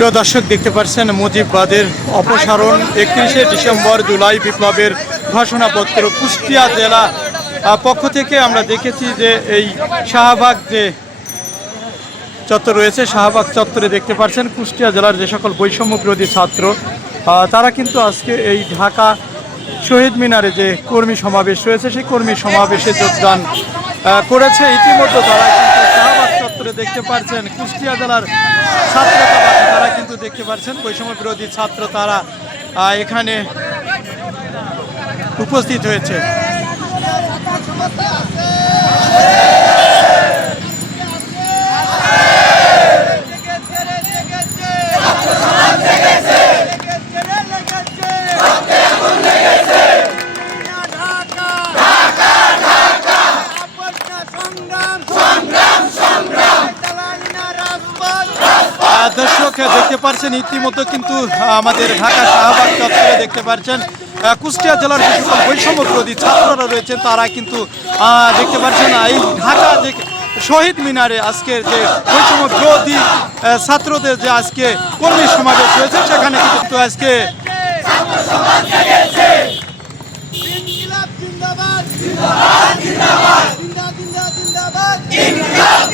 প্রিয় দর্শক, দেখতে পাচ্ছেন মুজিববাদের অপসারণ একত্রিশে ডিসেম্বর জুলাই বিপ্লবের ঘোষণাপত্র। কুষ্টিয়া জেলা পক্ষ থেকে আমরা দেখেছি যে এই শাহবাগ যে চত্বর রয়েছে, শাহবাগ চত্বরে দেখতে পাচ্ছেন কুষ্টিয়া জেলার যে সকল বৈষম্য বিরোধী ছাত্র তারা কিন্তু আজকে এই ঢাকা শহীদ মিনারে যে কর্মী সমাবেশ রয়েছে, সেই কর্মী সমাবেশে যোগদান করেছে। ইতিমধ্যে তারা চত্বরে দেখতে পাচ্ছেন কুষ্টিয়া জেলার ছাত্র তারা কিন্তু দেখতে পাচ্ছেন বৈষম্য বিরোধী ছাত্র তারা এখানে উপস্থিত হয়েছে। আহ, দেখতে পাচ্ছেন ইতিমধ্যে কিন্তু আমাদের ঢাকা শাহবাগ চত্বরে দেখতে পাচ্ছেন কুষ্টিয়া জেলার যে সকল বৈষম্য বিরোধী ছাত্ররা রয়েছেন, তারা কিন্তু দেখতে পাচ্ছেন এই ঢাকা যে শহীদ মিনারে আজকের যে বৈষম্য ছাত্রদের যে আজকে কর্মী সমাবেশ হয়েছে, সেখানে কিন্তু আজকে জিন্দাবাদ জিন্দাবাদ জিন্দাবাদ জিন্দাবাদ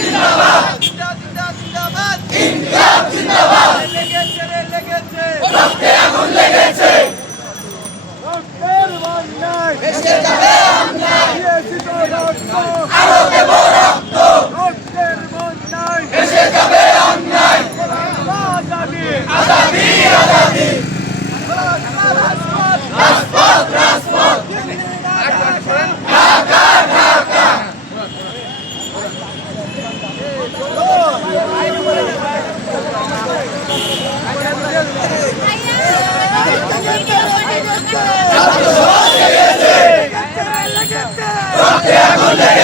রক্তে আগুন লেগেছে। আরও দেব রক্ত। এসে যাবে Amen.